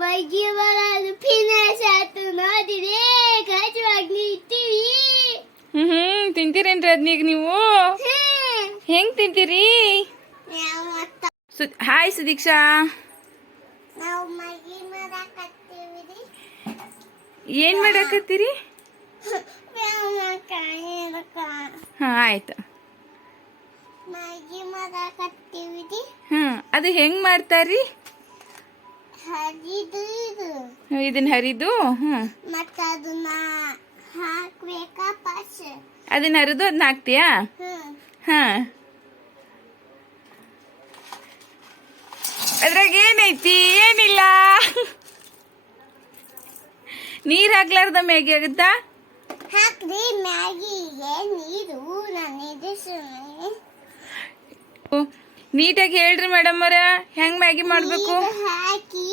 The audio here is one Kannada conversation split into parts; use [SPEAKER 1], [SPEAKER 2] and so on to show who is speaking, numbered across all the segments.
[SPEAKER 1] ಬೈಗಿ ಬರೋದು ಫಿನಿಶ್ ಆಯ್ತು. ನೋಡಿರಿ ಖರ್ಚುವಾಗಿ ಇರ್ತೀವಿ.
[SPEAKER 2] ಹ್ಮ್ ತಿಂತೀರೇನ್ರಿ ಅದ್ನೀಗ ನೀವು? ಹೆಂಗ್ ತಿಂತೀರಿ? ಸು ಹಾಯ್ ಸುದೀಕ್ಷಾ.
[SPEAKER 1] ನಾವು ಮಗಿ
[SPEAKER 2] ಏನ್ ಮಾಡಕತ್ತೀರಿ? ಹಾ ಆಯ್ತು.
[SPEAKER 1] ಮಗಿ
[SPEAKER 2] ಹ್ಮ್ ಅದು ಹೆಂಗ್ ಮಾಡ್ತಾರ್ರಿ?
[SPEAKER 1] ಹರಿದು ಇದು
[SPEAKER 2] ಇದನ್ನ ಹರಿದು ಹ್ಮ್.
[SPEAKER 1] ಮತ್ತ ಅದನ್ನ ಹಾಕ್ಬೇಕಾ ಪಾಸ್
[SPEAKER 2] ಅದನ್ನ ಹರಿದು ಅದನ್ನ ಹಾಕ್ತೀಯಾ?
[SPEAKER 1] ಹ್ಮ್.
[SPEAKER 2] ಹಾ. ಅದ್ರಾಗ ಏನೈತಿ? ಏನಿಲ್ಲ. ನೀರ್ ಹಾಕ್ಲಾರ್ದ ಮ್ಯಾಗಿ ಆಗುತ್ತಾ?
[SPEAKER 1] ಹಾಕ್ರಿ ಮ್ಯಾಗಿಗೆ ನೀರು ನಾನು
[SPEAKER 2] ನೀಟಾಗಿ ಹೇಳ್ರಿ ಮೇಡಮ್ ಅವರ. ಹೆಂಗ್ ಮ್ಯಾಗಿ ಮಾಡ್ಬೇಕು?
[SPEAKER 1] ಹಾಕಿ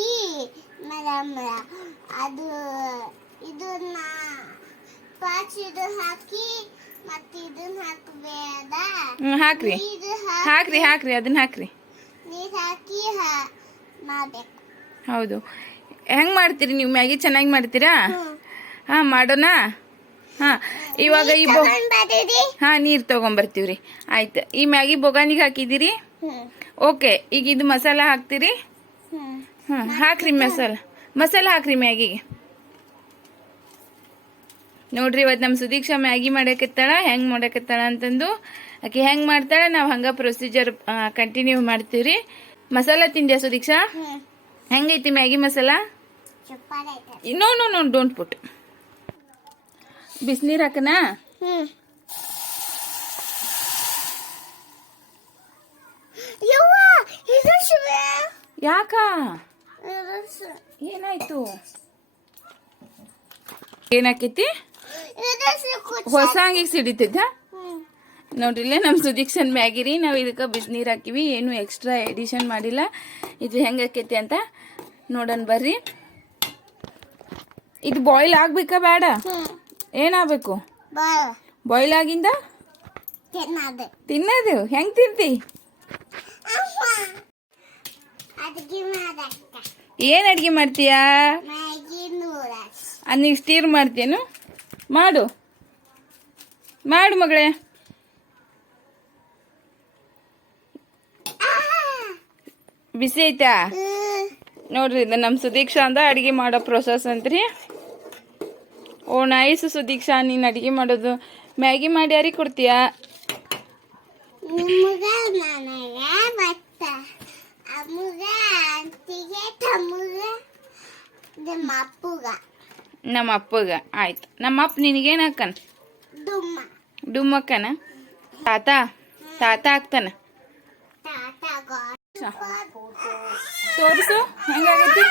[SPEAKER 1] ಮೇಡಮ್ ಅದು ಇದನ್ನ ಪಾಚ್ ಇದು ಹಾಕಿ ಮತ್ತೆ ಇದನ್ನ ಹಾಕ್ಬೇಡ
[SPEAKER 2] ಹಾಕ್ರಿ. ಹಾಕ್ರಿ ಹಾಕ್ರಿ ಅದನ್ನ ಹಾಕ್ರಿ.
[SPEAKER 1] ನೀರ್ ಹಾಕಿ ಮಾಡ್ಬೇಕು.
[SPEAKER 2] ಹೌದು. ಹೆಂಗ್ ಮಾಡ್ತೀರಿ ನೀವು? ಮ್ಯಾಗಿ ಚೆನ್ನಾಗಿ ಮಾಡ್ತೀರಾ. ಹಾ ಮಾಡೋಣ ಹಾ ಇವಾಗ ಈ ಬೊ
[SPEAKER 1] ತಗೊಂಡ್ ಬರ್ರಿ.
[SPEAKER 2] ಹಾ ನೀರ್ ತಗೊಂಬರ್ತೀವ್ರಿ. ಆಯ್ತು. ಈ ಮ್ಯಾಗಿ ಬೊಗಾನಿಗೆ ಹಾಕಿದಿರಿ
[SPEAKER 1] ಹ್ಮ್
[SPEAKER 2] ಓಕೆ ಈಗ ಇದು ಮಸಾಲ ಹಾಕ್ತೀರಿ?
[SPEAKER 1] ಹ್ಮ್.
[SPEAKER 2] ಹಾಕ್ರಿ ಮಸಾಲ. ಮಸಾಲ ಹಾಕ್ರಿ ಮ್ಯಾಗಿಗೆ. ನೋಡ್ರಿ ಇವತ್ತು ನಮ್ಮ ಸುದೀಕ್ಷಾ ಮ್ಯಾಗಿ ಮಾಡಕತ್ತಾಳ ಹೆಂಗ್ ಮಾಡಕತ್ತಾಳ ಅಂತಂದು. ಆಕೆ ಹೆಂಗ್ ಮಾಡ್ತಾಳೆ ನಾವು ಹಂಗ ಪ್ರೊಸೀಜರ್ ಕಂಟಿನ್ಯೂ ಮಾಡ್ತೀವ್ರಿ. ಮಸಾಲ ತಿಂದ್ಯಾ ಸುದೀಕ್ಷಾ? ಹೆಂಗೈತಿ Maggi masala? No no no don't put ಬಿಸಿನೀರ್ ಹಾಕನಾ
[SPEAKER 1] ಹ್ಮ್ ಯವ್ವ ಇದು ಶಿವೆ
[SPEAKER 2] ಯಾಕ? ಏನಾಯ್ತು? ಏನಾಕೈತಿ? ಹೊಸ ಅಂಗಿಗೆ ಸಿಡಿತೈತ ನೋಡ್ರಿಲ್ಲೇ ನಮ್ಮ ಸುದೀಕ್ಷನ್ ಮ್ಯಾಗಿರಿ. ನಾವು ಇದಕ್ಕೆ ಬಿಸಿನೀರು ಹಾಕಿವಿ. ಏನು ಎಕ್ಸ್ಟ್ರಾ ಎಡಿಷನ್ ಮಾಡಿಲ್ಲ. ಇದು ಹೆಂಗೆ ಆಕೈತಿ ಅಂತ ನೋಡೋಣ ಬರ್ರಿ. ಇದು ಬಾಯ್ಲ್ ಆಗ್ಬೇಕಾ ಬೇಡ? ಏನಾಗಬೇಕು? ಬಾಯ್ಲ್ ಆಗಿಂದ?
[SPEAKER 1] ತಿನ್ನದು.
[SPEAKER 2] ಹೆಂಗೆ ತಿಂತಿ? ಏನು ಅಡ್ಗೆ ಮಾಡ್ತೀಯಾ? ಅದನ್ನ ಸ್ಟೀರ್ ಮಾಡ್ತೀಯನು? ಮಾಡು. ಮಾಡು ಮಗಳೇ. ಬಿಸಿ ಐತಾ? ನೋಡ್ರಿ ಇದು ನಮ್ಮ ಸುದೀಕ್ಷಾ ಅಂದ ಅಡಿಗೆ ಮಾಡೋ ಪ್ರೊಸೆಸ್ ಅಂತ್ರಿ. ಓ ನೈಸ್ ಸುದೀಕ್ಷಾ ನೀನು ಅಡಿಗೆ ಮಾಡೋದು. ಮ್ಯಾಗಿ ಮಾಡಿ ಯಾರಿಗೆ ಕೊಡ್ತೀಯಾ?
[SPEAKER 1] ನಿಮ್ಮ ಅಪ್ಪಗ
[SPEAKER 2] ಆಯ್ತು. ನಮ್ಮ ಅಪ್ಪ ನಿನಗೇನು ಹಾಕನ ಡುಮ್ಮಕ್ಕನ? ತಾತ? ತಾತ ಹಾಕ್ತಾನ ತೋರಿಸು. ಹೆಂಗಾಗೈತಿ?